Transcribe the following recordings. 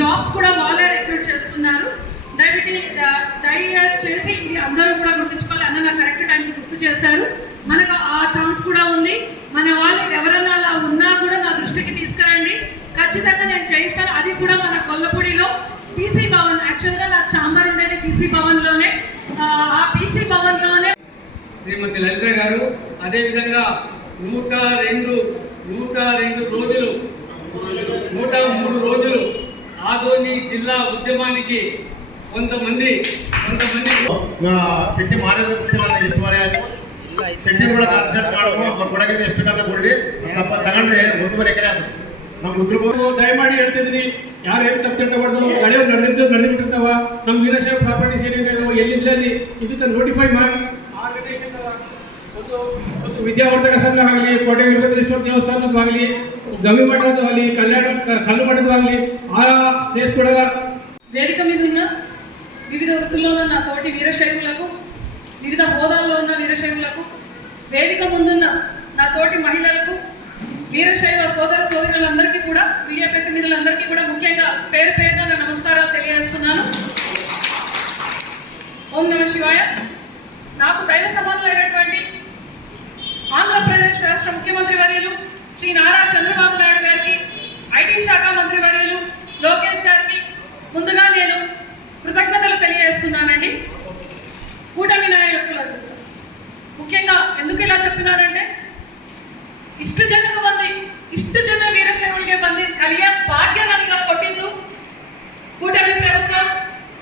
Jobs కూడా వాళ్ళే recruit చేస్తున్నారు. దయచేసి ఇది అందరూ కూడా గుర్తుంచుకోవాలి. అన్న నాకు కరెక్ట్ టైంకి గుర్తు చేశారు. మనకు ఆ ఛాన్స్ కూడా ఉంది. మన వాళ్ళు ఎవరైనా అలా ఉన్నా కూడా నా దృష్టికి తీసుకురండి, ఖచ్చితంగా నేను చేయిస్తాను. అది కూడా మన గొల్లపూడిలో పీసీ భవన్, యాక్చువల్గా నా ఛాంబర్ ఉండేది పీసీ భవన్లోనే. ఆ పీసీ భవన్లోనే శ్రీమతి లలిత గారు అదేవిధంగా 102 రోజులు 103 రోజులు ఆదోని జిల్లా ಉದ್ಯಮಾనికి కొంతమంది ಸಿಟಿ ಮಾರಿದ ಎಷ್ಟು ಮರೆ ಆಯ್ತು ಸಿಟಿ ಕೂಡ ಕಾನ್ಸೆಪ್ಟ್ ಮಾಡ್ಕೊ ಅವ್ರ ಕೊಡಗಿದ್ರೆ ಎಷ್ಟು ಕನ್ನ ಕೊಡ್ಲಿ ತಪ್ಪ ತಗೊಂಡ್ರೆ 1 ಎಕರೆ ಆಯ್ತು ನಮ್ಮ ಉದ್ರಗೂ ದಯಮಾಡಿ ಹೇಳ್ತಿದ್ದೀನಿ. ಯಾರು ಏನು ತಪ್ಪು ತಿಳ್ಕೊಬಾರ್ದು. ಹಳೆಯವ್ರು ನಡೆದಿರ್ತಾವ. ನಮ್ಮ ವೀರಶೈವ ಪ್ರಾಪರ್ಟೀಸ್ ಏನಿದೆ ಎಲ್ಲಿದ್ರೆ ಅಲ್ಲಿ ಇದಕ್ಕೆ ನೋಟಿಫೈ ಮಾಡಿ 6 ಗಂಟೆಗೆ ಒಂದು ವಿದ್ಯಾವರ್ಧಕ ಸಂಘ ಆಗಲಿ, ಕೋಟೆ ವೀರಭದ್ರೇಶ್ವರ ದೇವಸ್ಥಾನದಾಗಲಿ, ಗವಿ ಮಠದಾಗಲಿ, ಕಲ್ಲು ಮಠದಾಗಲಿ ಆ ಸ್ಪೇಸ್ ಕೊಡಲ್ಲ. వేదిక మీద ఉన్న వివిధ వృత్తుల్లో ఉన్న నా తోటి వీరశైవులకు, వివిధ హోదాల్లో ఉన్న వీరశైవులకు, వేదిక ముందున్న నా తోటి మహిళలకు, వీరశైవ సోదర సోదరులందరికీ కూడా, మీడియా ప్రతినిధులందరికీ కూడా ముఖ్యంగా పేరు పేరున నా నమస్కారాలు తెలియజేస్తున్నాను. ఓం నమ శివాయ. నాకు దైవ సమానులైనటువంటి ఆంధ్రప్రదేశ్ రాష్ట్ర ముఖ్యమంత్రి వర్యులు శ్రీ నారా చంద్రబాబు నాయుడు గారికి, ఐటీ శాఖ మంత్రి వర్యులు లోకేష్ గారికి ముందుగా నేను కృతజ్ఞతలు తెలియజేస్తున్నానండి. కూటమి నాయకులకు ముఖ్యంగా ఎందుకు ఇలా చెప్తున్నానంటే, ಇಷ್ಟು ಜನ ವೀರಶೈವರಿಗೆ ಬಂದು ಕಲಿಯ ಭಾಗ್ಯ ನನಗೆ ಕೊಟ್ಟಿದ್ದು ಕೂಟಮಿ ಪ್ರಭುತ್ವ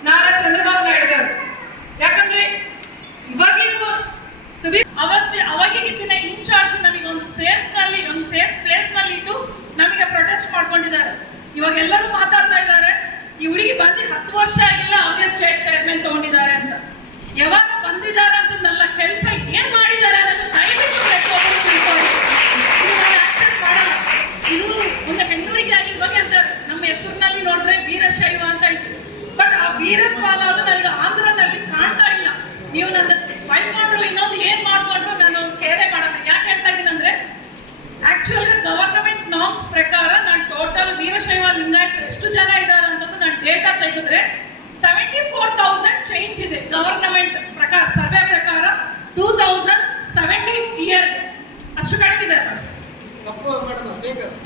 ನಾರಾ ಚಂದ್ರಬಾಬು ನಾಯ್ಡು గారు. ಯಾಕಂದ್ರೆ ಅವಾಗಿನ ಇನ್ಚಾರ್ಜ್ ನಮಗೆ ಒಂದು ಸೇಫ್ ಪ್ಲೇಸ್ ನಲ್ಲಿ ಇಟ್ಟು ನಮಗೆ ಪ್ರೊಟೆಸ್ಟ್ ಮಾಡ್ಕೊಂಡಿದ್ದಾರೆ. ಇವಾಗ ಎಲ್ಲರೂ ಮಾತಾಡ್ತಾ ಇದ್ದಾರೆ, ಈ ಹುಡುಗಿ ಬಂದು 10 ವರ್ಷ ಆಗಿಲ್ಲ ಅವರೇ ಸ್ಟೇಟ್ ಚೇರ್ಮನ್ ತಗೊಂಡಿದ್ದಾರೆ ಅಂತ. ಯಾವಾಗ ಬಂದಿದ್ದಾರೆ ಅಂತ ನನ್ನ ಕೆಲಸ ಏನ್ ಮಾಡಿದ್ದಾರೆ ಅನ್ನೋದು ದಯವಿಟ್ಟು ಇದು ಒಂದು ಹೆಣ್ಣುಡಿಗೆ ಆಗಿರುವಾಗ ಅಂತಾರೆ. ನಮ್ಮ ಹೆಸರಿನಲ್ಲಿ ನೋಡಿದ್ರೆ ವೀರಶೈವ ಅಂತ ಇತ್ತು, ಬಟ್ ಆ ವೀರತ್ವ ಅನ್ನೋದು ನನಗೆ ಆಂಧ್ರನಲ್ಲಿ ಕಾಣ್ತಾ ಇಲ್ಲ. ನೀವು ನನ್ನ ಬೈಕೊಂಡ್ರು ಇನ್ನೊಂದು ಏನ್ ಮಾಡ್ಕೊಂಡ್ರು ನಾನು ಕೇರೆ ಮಾಡಲ್ಲ. ಯಾಕೆ ಹೇಳ್ತಾ ಇದ್ದೀನಿ ಅಂದ್ರೆ, ಆಕ್ಚುಲ್ ಗವರ್ನಮೆಂಟ್ ನಾರ್ಮ್ಸ್ ಪ್ರಕಾರ ನಾನು ಟೋಟಲ್ ವೀರಶೈವ ಲಿಂಗಾಯತರು ಎಷ್ಟು ಜನ ಇದ್ದಾರೆ ಅಂತದ್ದು ನಾನು ಡೇಟಾ ತೆಗೆದ್ರೆ 74,000 ಚೇಂಜ್ ಇದೆ. ಗವರ್ನಮೆಂಟ್ ಪ್ರಕಾರ ಸರ್ವೆ ಪ್ರಕಾರ 2017 ಇಯರ್ ಅಷ್ಟು ಕಡಿಮೆ ಇದೆ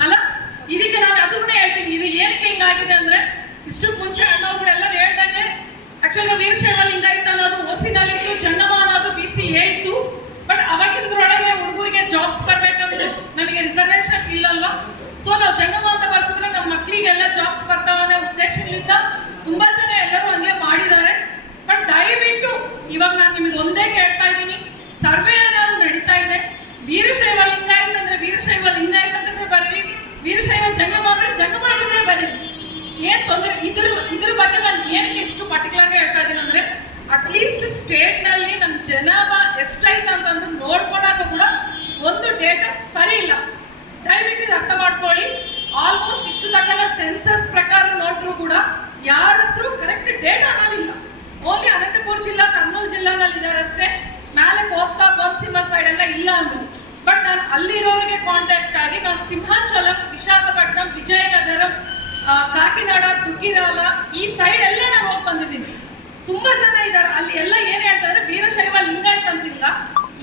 ಅಲ್ಲ. ಇದಕ್ಕೆ ನಾನು ಅದನ್ನೇ ಹೇಳ್ತೀನಿ, ಇದು ಏನಕ್ಕೆ ಹಿಂಗಾಗಿದೆ ಅಂದ್ರೆ, ಇಷ್ಟು ಮುಂಚೆ ಅಣ್ಣವ್ರುಗಳೆಲ್ಲರೂ ಹೇಳ್ದಂಗೆ ಆಕ್ಚುಲಿ ವೀರಶೈವ ಲಿಂಗಾಯತ ಅನ್ನೋದು ಓಸಿನಲ್ಲಿತ್ತು, ಜಂಗಮ ಅನ್ನೋದು BCA ಇತ್ತು. ಬಟ್ ಅವಾಗಿದ್ರೊಳಗೆ ಹುಡುಗರಿಗೆ ಜಾಬ್ಸ್ ಬರ್ಬೇಕಂದ್ರೆ ನಮಗೆ ರಿಸರ್ವೇಶನ್ ಇಲ್ಲಲ್ವಾ. ಸೊ ನಾವು ಜಂಗಮ ಅಂತ ಬರ್ಸಿದ್ರೆ ನಮ್ಮ ಮಕ್ಕಳಿಗೆಲ್ಲ ಜಾಬ್ಸ್ ಬರ್ತಾವ ಅನ್ನೋ ಉದ್ದೇಶದಿಂದ ತುಂಬಾ ಜನ ಎಲ್ಲರೂ ಹಂಗೆ ಮಾಡಿದ್ದಾರೆ. ಬಟ್ ದಯವಿಟ್ಟು ಇವಾಗ ನಾನು ನಿಮಗೆ ಒಂದೇ ಕೇಳ್ತಾ ಇದ್ದೀನಿ, ಸರ್ವೆ ಅನ್ನೋದು ನಡೀತಾ ಇದೆ. ವೀರಶೈವ ಲಿಂಗಾಯತ ಅಂದ್ರೆ ವೀರಶೈವ ಲಿಂಗಾಯತ ಅಂತಂದ್ರೆ ಬರ್ರಿ, ವೀರಶೈವ ಜಂಗಮ ಅಂದ್ರೆ ಜಂಗಮ ಅಂತಂದ್ರೆ ಬರ್ರಿ. ಏನ್ ತೊಂದರೆ ಇದ್ರ ಬಗ್ಗೆ ನಾನು ಏನಕ್ಕೆ ಇಷ್ಟು ಪರ್ಟಿಕ್ಯುಲರ್ ಹೇಳ್ತಾ ಇದ್ದೀನಿ ಅಂದ್ರೆ, ಅಟ್ಲೀಸ್ಟ್ ಸ್ಟೇಟ್ ನಲ್ಲಿ ನಮ್ಮ ಜನಾಭಾ ಎಷ್ಟೈತೆ ಅಂತಂದ್ರೆ ನೋಡ್ಕೊಳಕ್ಕೂ ಕೂಡ ಒಂದು ಡೇಟಾ ಸರಿ ಇಲ್ಲ. ದಯವಿಟ್ಟು ಇದು ಅರ್ಥ ಮಾಡ್ಕೊಳ್ಳಿ. ಆಲ್ಮೋಸ್ಟ್ ಇಷ್ಟು ತನಕ ಸೆನ್ಸಸ್ ಪ್ರಕಾರ ನೋಡಿದ್ರು ಕೂಡ ಯಾರ ಹತ್ರ ಕರೆಕ್ಟ್ ಡೇಟಾ ಅನ್ನೋದಿಲ್ಲ. ಓನ್ಲಿ ಅನಂತಪುರ ಜಿಲ್ಲಾ, ಕರ್ನೂಲ್ ಜಿಲ್ಲಾನಲ್ಲಿ ಇದ್ದಾರೆ ಅಷ್ಟೇ. ಮೇಲೆ ಕೋಸ್ತಾ ಕೋನಸೀಮ ಸೈಡ್ ಎಲ್ಲ ಇಲ್ಲ ಅಂದ್ರು. ಬಟ್ ನಾನು ಅಲ್ಲಿರೋರಿಗೆ ಕಾಂಟ್ಯಾಕ್ಟ್ ಆಗಿ ನಾನು ಸಿಂಹಾಚಲಂ, ವಿಶಾಖಪಟ್ಟಣಂ, ವಿಜಯನಗರಂ, ಕಾಕಿನಾಡ, ದುಗ್ಗಿರಾಲ ಈ ಸೈಡ್ ಎಲ್ಲ ನಾನು ಹೋಗಿ ಬಂದಿದ್ದೀನಿ. ತುಂಬಾ ಜನ ಇದ್ದಾರೆ ಅಲ್ಲಿ. ಎಲ್ಲ ಏನ್ ಹೇಳ್ತಾ ಇದ್ದಾರೆ, ವೀರಶೈವ ಲಿಂಗಾಯತ ಅಂತಿಲ್ಲ,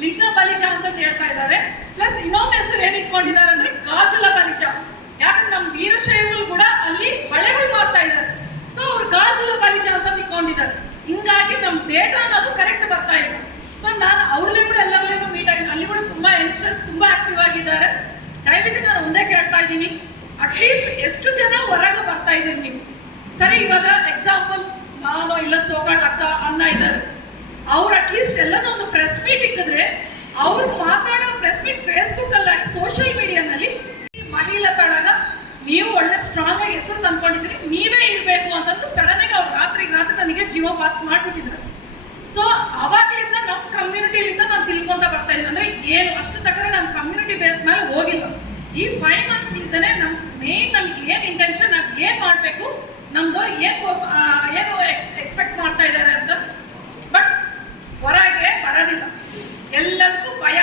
ಲಿಂಗ ಬಲಿಜ ಅಂತ ಹೇಳ್ತಾ ಇದ್ದಾರೆ. ಪ್ಲಸ್ ಇನ್ನೊಂದು ಹೆಸರು ಏನ್ ಇಟ್ಕೊಂಡಿದ್ದಾರೆ ಅಂದ್ರೆ ಗಾಜುಲ ಬಲಿಜ. ಯಾಕಂದ್ರೆ ನಮ್ಮ ವೀರಶೈವರು ಕೂಡ ಅಲ್ಲಿ ಬಳೆಗಳು ಮಾಡ್ತಾ ಇದ್ದಾರೆ. ಸೊ ಅವ್ರು ಗಾಜುಲ ಬಲಿಜ ಅಂತ ಇಟ್ಕೊಂಡಿದ್ದಾರೆ. ಹಿಂಗಾಗಿ ನಮ್ಮ ಡೇಟಾ ಅನ್ನೋದು ಕರೆಕ್ಟ್ ಬರ್ತಾ ಇಲ್ಲ. ಸೊ ನಾನು ಅವ್ರಲ್ಲೇ ಕೂಡ ಎಲ್ಲರಲ್ಲೂ ಮೀಟ್ ಆಗಿದ್ದೀನಿ. ಅಲ್ಲಿ ಕೂಡ ತುಂಬಾ ಯಂಗ್ಸ್ಟರ್ಸ್ ತುಂಬಾ ಆಕ್ಟಿವ್ ಆಗಿದ್ದಾರೆ. ದಯವಿಟ್ಟು ನಾನು ಒಂದೇ ಕೇಳ್ತಾ ಇದ್ದೀನಿ, ಅಟ್ಲೀಸ್ಟ್ ಎಷ್ಟು ಜನ ಹೊರಗೆ ಬರ್ತಾ ಇದ್ದೀರಿ ನೀವು? ಸರಿ, ಇವಾಗ ಎಕ್ಸಾಂಪಲ್ ನಾನು ಇಲ್ಲ ಸೋಗಾಳ್ ಅಕ್ಕ ಅನ್ನ ಇದ್ದಾರೆ, ಅವ್ರು ಅಟ್ಲೀಸ್ಟ್ ಎಲ್ಲನೂ ಒಂದು ಪ್ರೆಸ್ ಮೀಟ್ ಇಕ್ಕಿದ್ರೆ ಅವ್ರು ಮಾತಾಡೋ ಪ್ರೆಸ್ ಮೀಟ್ ಫೇಸ್ಬುಕ್ ಅಲ್ಲ, ಸೋಷಿಯಲ್ ಮೀಡಿಯಾನಲ್ಲಿ ಮಹಿಳಾ ತಳಗ ನೀವು ಒಳ್ಳೆ ಸ್ಟ್ರಾಂಗ್ ಆಗಿ ಹೆಸರು ತಂದ್ಕೊಂಡಿದ್ರಿ, ನೀವೇ ಇರಬೇಕು ಅಂತಂದು ಸಡನ್ ಆಗಿ ಅವ್ರು ರಾತ್ರಿ ನನಗೆ ಜೀವ ಪಾಸ್ ಮಾಡ್ಬಿಟ್ಟಿದ್ದಾರೆ. ಸೊ ಅವಾಗ್ಲಿಂದ ನಮ್ಮ ಕಮ್ಯುನಿಟಿಲಿಂದ ನಾನು ತಿಳ್ಕೊಂತ ಬರ್ತಾ ಇದ್ದೀನಿ. ಅಂದ್ರೆ ಏನು ಅಷ್ಟು ತಕ್ಕ ನಮ್ಮ ಕಮ್ಯುನಿಟಿ ಬೇಸ್ ಮೇಲೆ ಹೋಗಿಲ್ಲ. ಈ 5 months ಇಂದನೇ ಮೇನ್ ನಮಗೆ ಏನು ಇಂಟೆನ್ಷನ್, ನಾವು ಏನು ಮಾಡಬೇಕು, ನಮ್ದವ್ರು ಏನು ಎಕ್ಸ್ಪೆಕ್ಟ್ ಮಾಡ್ತಾ ಇದ್ದಾರೆ ಅಂತ. ಬಟ್ ಹೊರಗೆ ಬರೋದಿಲ್ಲ, ಎಲ್ಲದಕ್ಕೂ ಭಯ.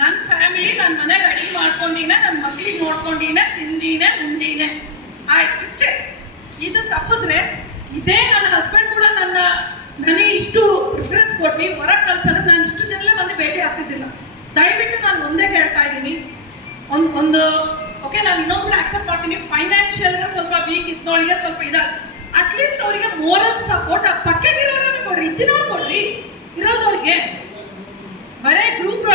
ನನ್ನ ಫ್ಯಾಮಿಲಿ ನನ್ನ ಮನೆಗೆ ಅಡಿಗೆ ಮಾಡ್ಕೊಂಡಿನೇ, ನನ್ನ ಮಕ್ಳಿಗೆ ನೋಡ್ಕೊಂಡಿನೇ, ತಿಂದಿನೇ, ಉಂಡಿನೇ, ಆಯ್ತು ಇಷ್ಟೇ. ಇದು ತಪ್ಪಿಸ್ರೆ ಇದೇ ನನ್ನ ಹಸ್ಬೆಂಡ್ ಕೂಡ ನನಗೆ ಇಷ್ಟು ಪ್ರಿಫರೆನ್ಸ್ ಕೊಟ್ಟು ಹೊರಗೆ ಕಳ್ಸೋದಕ್ಕೆ ನಾನು ಇಷ್ಟು ಜನಲೇ ಬಂದು ಭೇಟಿ ಆಗ್ತಿದ್ದಿಲ್ಲ. ದಯವಿಟ್ಟು ನಾನು ಒಂದೇ ಕೇಳ್ತಾ ಇದ್ದೀನಿ, ಒಂದು ಓಕೆ ನಾನು ಇನ್ನೊಂದು ಕೂಡ ಆಕ್ಸೆಪ್ಟ್ ಮಾಡ್ತೀನಿ, ಫೈನಾನ್ಷಿಯಲ್ಗೆ ಸ್ವಲ್ಪ ವೀಕ್ ಇದ್ದವಳಿಗೆ ಸ್ವಲ್ಪ ಇದಾಗಿ ಅಟ್ಲೀಸ್ಟ್ ಅವರಿಗೆ ಮೋರಲ್ ಸಪೋರ್ಟ್ ಆ ಪಕ್ಕಗಿರೋರನ್ನ ಕೊಡ್ರಿ, ಇದ್ದಿನವ್ರು ಕೊಡ್ರಿ, ಇರೋದವ್ರಿಗೆ. ಬರೇ ಗ್ರೂಪ್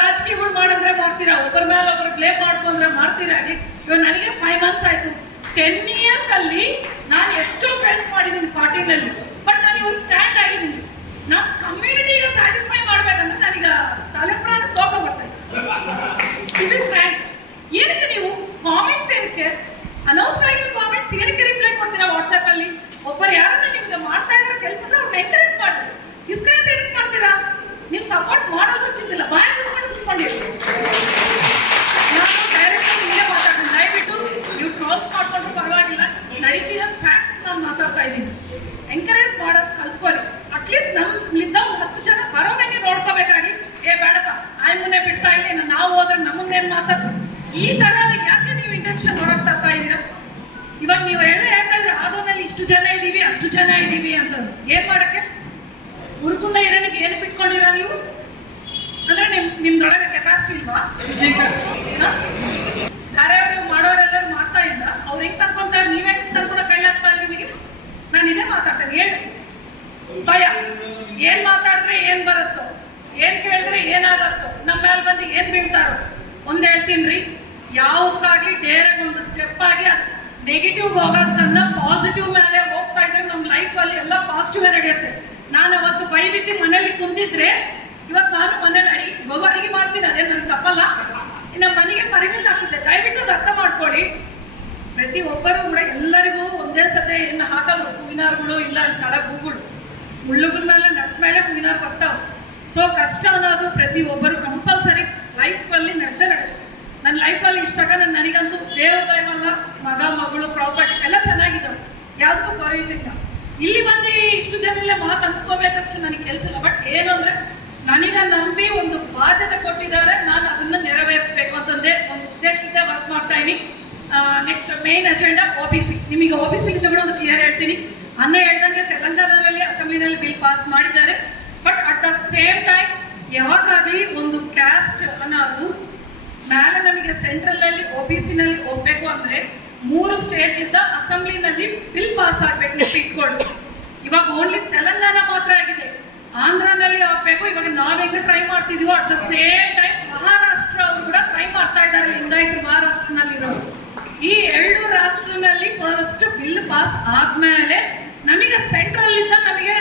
ರಾಜಕೀಯಗಳು ಮಾಡಿದ್ರೆ ಮಾಡ್ತೀರಾ, ಒಬ್ಬರ ಮೇಲೆ ಒಬ್ಬರು ಬ್ಲೇಮ್ ಮಾಡ್ಕೊಂಡ್ರೆ ಮಾಡ್ತೀರಾ. ಇವಾಗ ನನಗೆ 5 months ಆಯ್ತು, 10 years ಅಲ್ಲಿ ನಾನು ಎಷ್ಟೋ ಫೇಸ್ ಮಾಡಿದ್ದೀನಿ ಪಾರ್ಟಿನಲ್ಲಿ, ಬಟ್ ನಾನು ಇವತ್ತು ಸ್ಟ್ಯಾಂಡ್ ಆಗಿದ್ದೀನಿ. ನಮ್ಮ ಕಮ್ಯುನಿಟಿಗೆ ಸ್ಯಾಟಿಸ್ಫೈ ಮಾಡ್ಬೇಕಂದ್ರೆ ನನಗೆ ತಲೆ ಪ್ರಾಣ ತೋಕ ಬರ್ತೈತೆ. ಇದು ಫ್ರ್ಯಾಂಕ್. ಏನಕ್ಕೆ ನೀವು ಕಾಮೆಂಟ್ಸ್ ಏನಕ್ಕೆ ಅನವಸರವಾಗಿರೋ ಕಾಮೆಂಟ್ಸ್ ಏನಕ್ಕೆ ರಿಪ್ಲೈ ಕೊಡ್ತೀರಾ ವಾಟ್ಸ್ಆ್ಯಪ್ ಅಲ್ಲಿ? ಒಬ್ಬರು ಯಾರನ್ನ ನಿಮ್ಗೆ ಮಾಡ್ತಾ ಇರೋ ಕೆಲಸನ ಅವ್ರನ್ನ ಎಂಕರೇಜ್ ಮಾಡ್ರಿ. ಡಿಸ್ಕರೇಜ್ ಏನಕ್ಕೆ ಮಾಡ್ತೀರಾ? ನೀವು ಸಪೋರ್ಟ್ ಮಾಡೋದ್ರ ಚಿಂತಿಲ್ಲ, ಬಾಯಿ ಮುಚ್ಕೊಂಡು ಕುತ್ಕೊಂಡಿರಿ. ನಾನು ಡೈರೆಕ್ಟ್ ನಿಮಗೆ ಮಾತಾಡ್ತೀನಿ, ದಯವಿಟ್ಟು ನೀವು ಟ್ರೋಲ್ಸ್ ಮಾಡ್ಕೊಂಡ್ರು ಪರವಾಗಿಲ್ಲ, ನಡೀತಿರೋ ಫ್ಯಾಕ್ಟ್ಸ್ ನಾನು ಮಾತಾಡ್ತಾ ಇದ್ದೀನಿ. ಎಂಕರೇಜ್ ಮಾಡೋದು ಕಲ್ತ್ಕೊಳ್ಳಿ. ಅಟ್ಲೀಸ್ಟ್ ನಮ್ಮಿಂದ ಒಂದು 10 ಜನ ಬರೋದಂಗೆ ನೋಡ್ಕೋಬೇಕಾಗಿ, ಬೇಡಪ್ಪ ಆಯ್ಮುನೆ ಬಿಡ್ತಾ ಇಲ್ಲ, ನಾವು ಹೋದ್ರೆ ನಮ್ಮನ್ನೇನು ಮಾತಾಡ್ತಾರೆ, ಈ ತರ ಯಾಕೆ ನೀವು ಇಂಟೆನ್ಷನ್ ಹೊರಗೆ ತರ್ತಾ ಇದ್ದೀರಾ? ಇವಾಗ ನೀವು ಹೇಳ್ತಾ ಇದ್ರೆ ಆದೋನಲ್ಲಿ ಇಷ್ಟು ಜನ ಇದ್ದೀವಿ ಅಷ್ಟು ಜನ ಇದ್ದೀವಿ ಅಂತ ಏನ್ ಮಾಡಕ್ಕೆ? ಹುರ್ಗುಂದ ಇರೋನಿಗೆ ಏನು ಬಿಟ್ಕೊಂಡಿರಾ ನೀವು? ಅಂದ್ರೆ ನಿಮ್ದೊಳಗೆ ಕೆಪಾಸಿಟಿ ಇಲ್ವಾ? ಯಾರ್ಯಾರು ಮಾಡೋರೆಲ್ಲರೂ ಮಾಡ್ತಾ ಇಲ್ಲ, ಅವ್ರು ಹೆಂಗ್ ತರ್ಕೊಂತಾರೆ, ನೀವೇ ತರ್ಕೊಂಡ ಕೈಲಾಗ್ತಾ ಇಲ್ಲ ನಿಮಗೆ? ನಾನು ಇದೇ ಮಾತಾಡ್ತೇನೆ, ಹೇಳಿ ಭಯ. ಏನ್ ಮಾತಾಡಿದ್ರೆ ಏನ್ ಬರುತ್ತೋ, ಏನ್ ಕೇಳಿದ್ರೆ ಏನಾಗತ್ತೋ, ನಮ್ಮ ಮೇಲೆ ಬಂದು ಏನ್ ಬೀಳ್ತಾರೋ. ಒಂದ್ ಹೇಳ್ತೀನಿ ರೀ, ಯಾವುದಕ್ಕಾಗ್ಲಿ ಡೇರಾಗಿ ಒಂದು ಸ್ಟೆಪ್ ಆಗಿ ನೆಗೆಟಿವ್ ಹೋಗೋದಕ್ಕನ್ನ ಪಾಸಿಟಿವ್ ಮೇಲೆ ಹೋಗ್ತಾ ಇದ್ರೆ ನಮ್ಮ ಲೈಫಲ್ಲಿ ಎಲ್ಲ ಪಾಸಿಟಿವ್ ನಡೆಯುತ್ತೆ. ನಾನು ಅವತ್ತು ಬೈಬಿದ್ದಿ ಮನೇಲಿ ಕುಂತಿದ್ರೆ ಇವತ್ತು ನಾನು ಮನೇಲಿ ಅಡಿಗೆ ಮಾಡ್ತೀನಿ, ಅದೇ ನನಗೆ ತಪ್ಪಲ್ಲ. ಇನ್ನು ಮನೆಗೆ ಪರಿಮಿತ ಆಗ್ತಿದ್ದೆ. ದಯವಿಟ್ಟು ಅದು ಅರ್ಥ ಮಾಡ್ಕೊಳ್ಳಿ. ಪ್ರತಿ ಒಬ್ಬರು ಕೂಡ ಎಲ್ಲರಿಗೂ ಒಂದೇ ಸತೆ ಏನು ಹಾಕಲ್ಲ, ಹೂವಿನಾರ್ಗಳು ಇಲ್ಲ, ಅಲ್ಲಿ ತಳ ಹೂಗಳು ಮುಳ್ಳುಗಳ ಮೇಲೆ ನಟ್ ಮೇಲೆ ಹೂವಿನಾರ್ ಬರ್ತಾವೆ. ಸೊ ಕಷ್ಟ ಅನ್ನೋದು ಪ್ರತಿ ಒಬ್ಬರು ಕಂಪಲ್ಸರಿ ಲೈಫಲ್ಲಿ ನಡೆದೇ ನಡೆಯುತ್ತೆ. ನನ್ನ ಲೈಫಲ್ಲಿ ಇಷ್ಟ ನನಗಂತೂ ದೇವ್ರ ದಯವಲ್ಲ, ಮಗ ಮಗಳು ಪ್ರಾಪರ್ಟಿ ಎಲ್ಲ ಚೆನ್ನಾಗಿದ್ದಾವೆ, ಯಾವುದಕ್ಕೂ ಬರೆಯುತ್ತಿಲ್ಲ. ಇಲ್ಲಿ ಬಂದು ಇಷ್ಟು ಜನರಲ್ಲೇ ಮಾತು ಅನ್ಸ್ಕೋಬೇಕಷ್ಟು ನನಗೆ ಕೆಲಸ ಇಲ್ಲ. ಬಟ್ ಏನು ಅಂದರೆ ನನಗೆ ನಂಬಿ ಒಂದು ಬಾಧ್ಯತೆ ಕೊಟ್ಟಿದ್ದಾರೆ, ನಾನು ಅದನ್ನು ನೆರವೇರಿಸಬೇಕು ಅಂತಂದೇ ಒಂದು ಉದ್ದೇಶದಿಂದ ವರ್ಕ್ ಮಾಡ್ತಾ ಇದ್ದೀನಿ. Next main agenda OBC. ನಿಮಗೆ OBC ಕೂಡ ಒಂದು ಕ್ಲಿಯರ್ ಹೇಳ್ತೀನಿ. ಅನ್ನ ಹೇಳ್ದಂಗೆ ತೆಲಂಗಾಣದಲ್ಲಿ ಅಸೆಂಬ್ಲಿನಲ್ಲಿ ಬಿಲ್ ಪಾಸ್ ಮಾಡಿದ್ದಾರೆ. But at the same time ಯಾವಾಗಲಿ ಒಂದು ಕ್ಯಾಸ್ಟ್ ಅನ್ನೋದು ಮೇಲೆ ನಮಗೆ ಸೆಂಟ್ರಲ್ನಲ್ಲಿ OBCನಲ್ಲಿ ಹೋಗ್ಬೇಕು ಅಂದರೆ 3 ಸ್ಟೇಟ್ಲಿಂದ ಅಸೆಂಬ್ಲಿನಲ್ಲಿ ಬಿಲ್ ಪಾಸ್ ಆಗ್ಬೇಕು. ನೀವು ಇಟ್ಕೊಂಡು ಇವಾಗ ಓನ್ಲಿ ತೆಲಂಗಾಣ ಮಾತ್ರ ಆಗಿದೆ, ಆಂಧ್ರನಲ್ಲಿ ಆಗ್ಬೇಕು. ಇವಾಗ ನಾವ್ ಹೆಂಗೆ ಟ್ರೈ ಮಾಡ್ತಿದೀವೋ at the same time Maharashtra ಅವರು ಕೂಡ ಟ್ರೈ ಮಾಡ್ತಾ ಇದ್ದಾರೆ. ಲಿಂಗಾಯತರು ಮಹಾರಾಷ್ಟ್ರನಲ್ಲಿರೋರು. ಈ 2 ರಾಷ್ಟ್ರನಲ್ಲಿ ಫಸ್ಟ್ ಬಿಲ್ ಪಾಸ್ ಆದ್ಮೇಲೆ ನಮಗೆ ಸೆಂಟ್ರಲ್ ಇಂದ ನಮಗೆ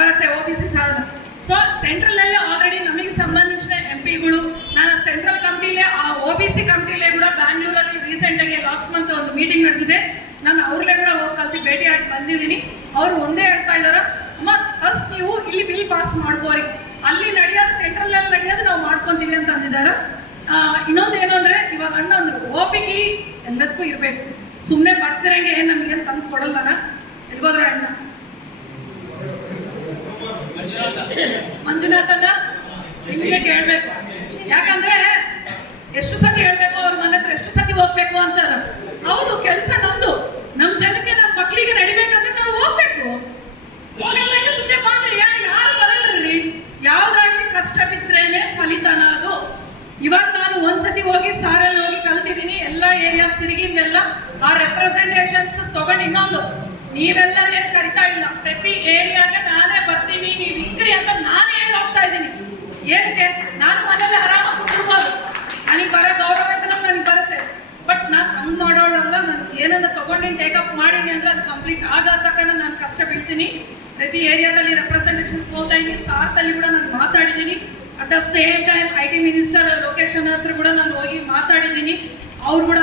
ಬರುತ್ತೆ OBC ಸಾಧನ. ಸೊ ಸೆಂಟ್ರಲ್ ಅಲ್ಲಿ ಆಲ್ರೆಡಿ ನಮಗೆ ಸಂಬಂಧಿಸಿದ MP-ಗಳು, ನಾನು ಸೆಂಟ್ರಲ್ ಕಮಿಟಿಲೇ ಆ OBC ಕಮಿಟಿಲೇ ಕೂಡ ಬ್ಯಾಂಗ್ಳೂರಲ್ಲಿ ರೀಸೆಂಟ್ ಆಗಿ ಲಾಸ್ಟ್ ಮಂತ್ ಒಂದು ಮೀಟಿಂಗ್ ನಡೆದಿದೆ. ನಾನು ಅವ್ರಲ್ಲೇ ಕೂಡ ಹೋಗಿ ಕಲ್ತು ಭೇಟಿ ಆಗಿ ಬಂದಿದ್ದೀನಿ. ಅವ್ರು ಒಂದೇ ಹೇಳ್ತಾ ಇದಾರೆ, ಅಮ್ಮ ಫಸ್ಟ್ ನೀವು ಇಲ್ಲಿ ಬಿಲ್ ಪಾಸ್ ಮಾಡ್ಕೋರಿ, ಅಲ್ಲಿ ನಡೆಯೋದು ಸೆಂಟ್ರಲ್ ಅಲ್ಲಿ ನಡೆಯೋದು ನಾವು ಮಾಡ್ಕೊಂತೀವಿ ಅಂತ ಅಂದಿದ್ದಾರೆ. ಇನ್ನೊಂದು ಏನು ಅಂದ್ರೆ ಇವಾಗ ಅಣ್ಣ ಅಂದ್ರು ಓಪಿಗೆ ಎಲ್ಲದಕ್ಕೂ ಇರಬೇಕು. ಸುಮ್ಮನೆ ಬರ್ತಿರಂಗೆ ನಮ್ಗೇನು ತಂದು ಕೊಡಲ್ಲಣ್ಣ. ಎಲ್ಗೋದ್ರೆ ಅಣ್ಣ ಮಂಜುನಾಥನ್ನ ನಿಮಗೆ ಕೇಳಬೇಕು. ಯಾಕಂದ್ರೆ ಎಷ್ಟು ಸತಿ ಹೇಳ್ಬೇಕು, ಅವ್ರ ಮನೆ ಹತ್ರ ಎಷ್ಟು ಸತಿ ಹೋಗ್ಬೇಕು ಅಂತ. ಹೌದು, ಕೆಲಸ ನಮ್ದು. ನಮ್ಮ ಜನಕ್ಕೆ ನಮ್ಮ ಮಕ್ಕಳಿಗೆ ನಡಿಬೇಕಂದ್ರೆ ನಾವು ಹೋಗ್ಬೇಕು. ಸುಮ್ಮನೆ ಬಂದ್ರೆ ಯಾರು ಬರಲ್ರಿ. ಯಾವ್ದಾಗ್ಲಿ ಕಷ್ಟ ಬಿದ್ರೇನೆ ಫಲಿತಾನ ಅದು. ಇವಾಗ ನಾನು ಒಂದ್ಸತಿ ಹೋಗಿ ಸಾರಲ್ಲಿ ಹೋಗಿ ಕಲ್ತಿದ್ದೀನಿ, ಎಲ್ಲ ಏರಿಯಾಸ್ ತಿರುಗಿ ಇವೆಲ್ಲ ಆ ರೆಪ್ರೆಸೆಂಟೇಷನ್ಸ್ ತಗೊಂಡು ಇನ್ನೊಂದು ನೀವೆಲ್ಲ ಏನು ಕರಿತಾ ಇಲ್ಲ, ಪ್ರತಿ ಏರಿಯಾಗೆ ನಾನೇ ಬರ್ತೀನಿ, ನೀವು ಇಕ್ರಿ ಅಂತ ನಾನೇ ಹೇಳಿ ಹೋಗ್ತಾ ಇದ್ದೀನಿ. ಏನಕ್ಕೆ? ನಾನು ಮನೇಲಿ ಆರಾಮಾಗಿ ಕೂತ್ಕೊಳ್ಬೋದು, ನನಗೆ ಬರೋ ಗೌರವ ನನಗೆ ಬರುತ್ತೆ. ಬಟ್ ನಾನು ಹಂಗೆ ಮಾಡೋಳಲ್ಲ. ನಾನು ಏನನ್ನ ತಗೊಂಡಿನಿ ಟೇಕಪ್ ಮಾಡೀನಿ ಅಂದ್ರೆ ಅದು ಕಂಪ್ಲೀಟ್ ಆಗತಕ್ಕ ನಾನು ಕಷ್ಟ ಬೀಳ್ತೀನಿ. ಪ್ರತಿ ಏರಿಯಾದಲ್ಲಿ ರೆಪ್ರೆಸೆಂಟೇಷನ್ಸ್ ಹೋಗ್ತಾ ಇದ್ದೀನಿ. ಸಾರ್ತಲ್ಲಿ ಕೂಡ ನಾನು ಮಾತಾಡಿದ್ದೀನಿ. At the same time IT minister ಲೋಕೇಶನ್ ಹತ್ರ ಕೂಡ ನಾನು ಹೋಗಿ ಮಾತಾಡಿದ್ದೀನಿ. ಅವ್ರು ಕೂಡ